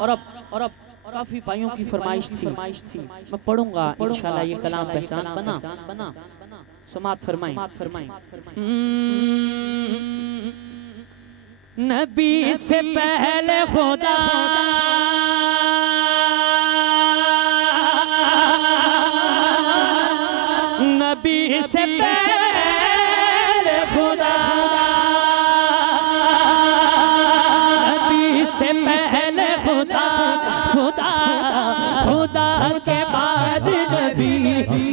और अब काफी भाइयों की फरमाइश थी मैं पढ़ूंगा इंशाल्लाह ये कलाम पहचान बना समात फरमाएं। नबी से पहले खुदा नबी से पहले खुदा नबी से पहले खुदा खुदा खुदा के बाद नबी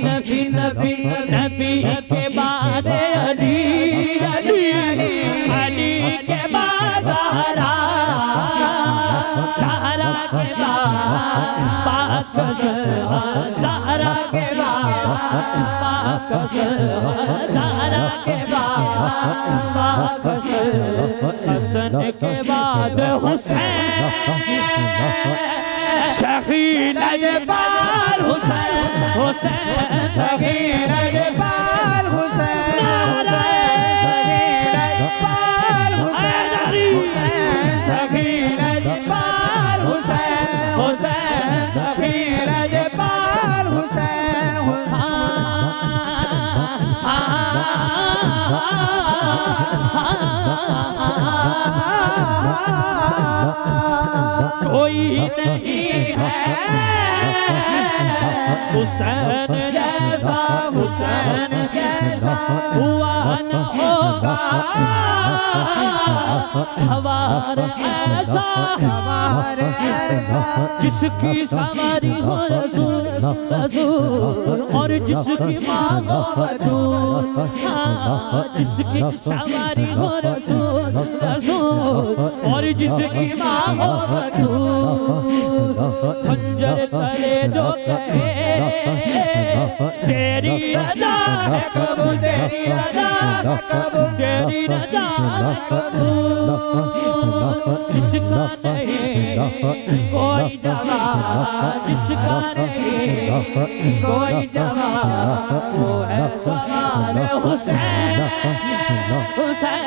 नबी नबी नबी के बाद अली अली अली के बाद ज़हरा ज़हरा के बाद पाक ज़हरा के बाद पाक ज़हरा के बाद पाक हसन के बाद हुसैन शकील जबाल हुसैन हुसैन शकील जबाल हुसैन शकील जबाल हुसैन हुसैन शकील जबाल हुसैन कोई नहीं है हुसैन जैसा हुसैन जैसा हुआ न होगा सवार ऐसा जिसकी सवारी हो रसूल रसूल और जिसकी माँ हो बतूल जिसकी सवारी हो रसूल रसूल और जिसकी माँ हो बतूल खंजर तले जो कहे तेरी रजा है कबूल तेरी रजा है कबूल तेरी रजा है कबूल जिसका नहीं कोई जवाब जिसका नहीं कोई जवाब वो है सवाल हुसैन हुसैन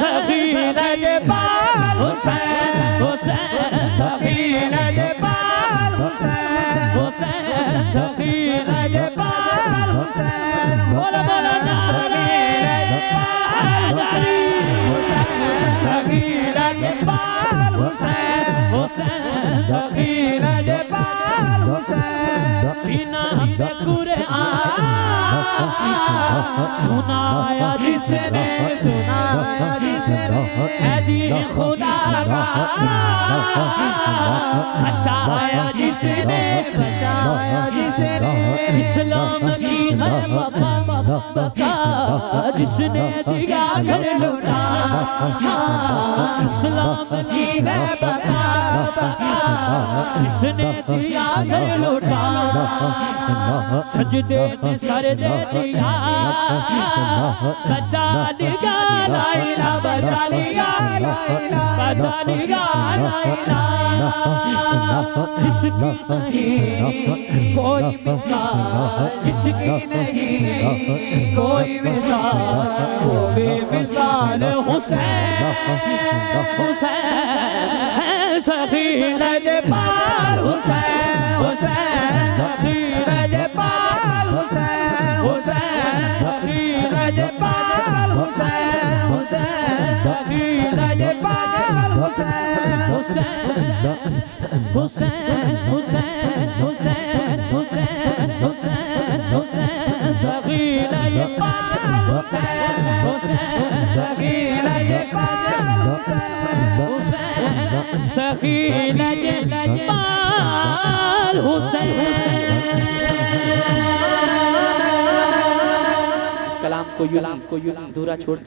शकील जबाल हुसैन हुसैन शकील जबाल हुसैन हुसैन शकील जबाल हुसैन बोला बोला शकील जबाल हुसैन हुसैन शकील जबाल हुसैन सीना पे कुरान सुनाया जिसने दीन खुदा का बचाया जिसने इस्लाम की हर बका जिसने दिया घर लुटा इस्लाम की है बका जिसने दिया घर लुटा सजदे में सर दे दिया बचा लिया लाइला बचा लिया बचा लिया जिसकी नहीं कोई मिसाल जिसकी नहीं कोई मिसाल वो बेमिसाल हुसैन हुसैन शकील जबाल हुसैन हुसैन शकील जबाल हुसैन हुसैन शकील जबाल हुसैन हुसैन शकील जबाल हुसैन हुसैन हुसैन हुसैन हुसैन हुसैन हुसैन हुसैन शकील जबाल हुसैन हुसैन शकील जबाल हुसैन शकील जबाल हुसैन। इस कलाम को यूं अधूरा छोड़ते